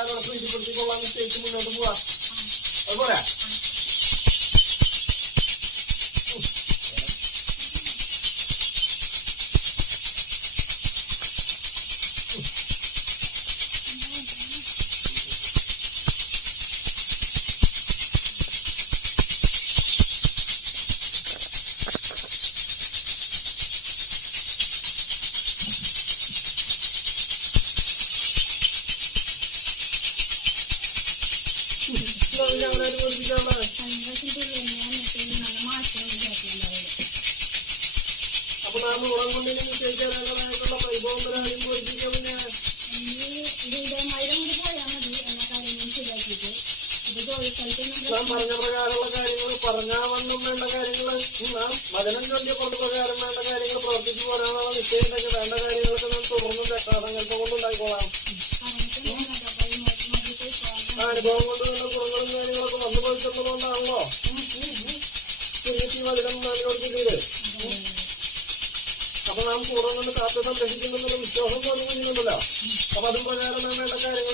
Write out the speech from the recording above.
പ്രകാരം പ്രീതിപ്പെടുത്തിക്കൊള്ളാൻ നിശ്ചയിച്ച് മുന്നോട്ട് പോവാ. അതുപോലെ അപ്പൊ നാം ഉറം കൊണ്ടിന് നിശ്ചയിക്കാനായിട്ടുള്ള പരിഭവം പൊരിപ്പിക്കുക. പിന്നെ നാം പറഞ്ഞ പ്രകാരമുള്ള കാര്യങ്ങൾ പറഞ്ഞാവണ്ണം വേണ്ട കാര്യങ്ങൾ നാം വചനം ചൊല്ലിയ പ്രകാരം വേണ്ട കാര്യങ്ങൾ പ്രവർത്തിച്ചു പോരാനുള്ള നിശ്ചയില്ലെങ്കിൽ വേണ്ട കാര്യങ്ങളൊക്കെ നാം തുടർന്നും രക്ഷാസങ്കല്പം കൊണ്ടുണ്ടായിക്കോളാം. അനുഭവം കൊണ്ട് തന്നെ ഗുണങ്ങളും കാര്യങ്ങളൊക്കെ വന്നു പോയിട്ടുള്ളതുകൊണ്ടാണല്ലോ വചനം നാമിനോട് ചൊല്ലിയത്. അപ്പൊ നാം കൂടെ കൊണ്ട് കാത്തു സംരക്ഷിക്കുന്നുള്ള വിശ്വാസം തോന്നുന്നുണ്ടല്ലോ. അപ്പൊ അതും പ്രകാരം വേണ്ട കാര്യങ്ങൾ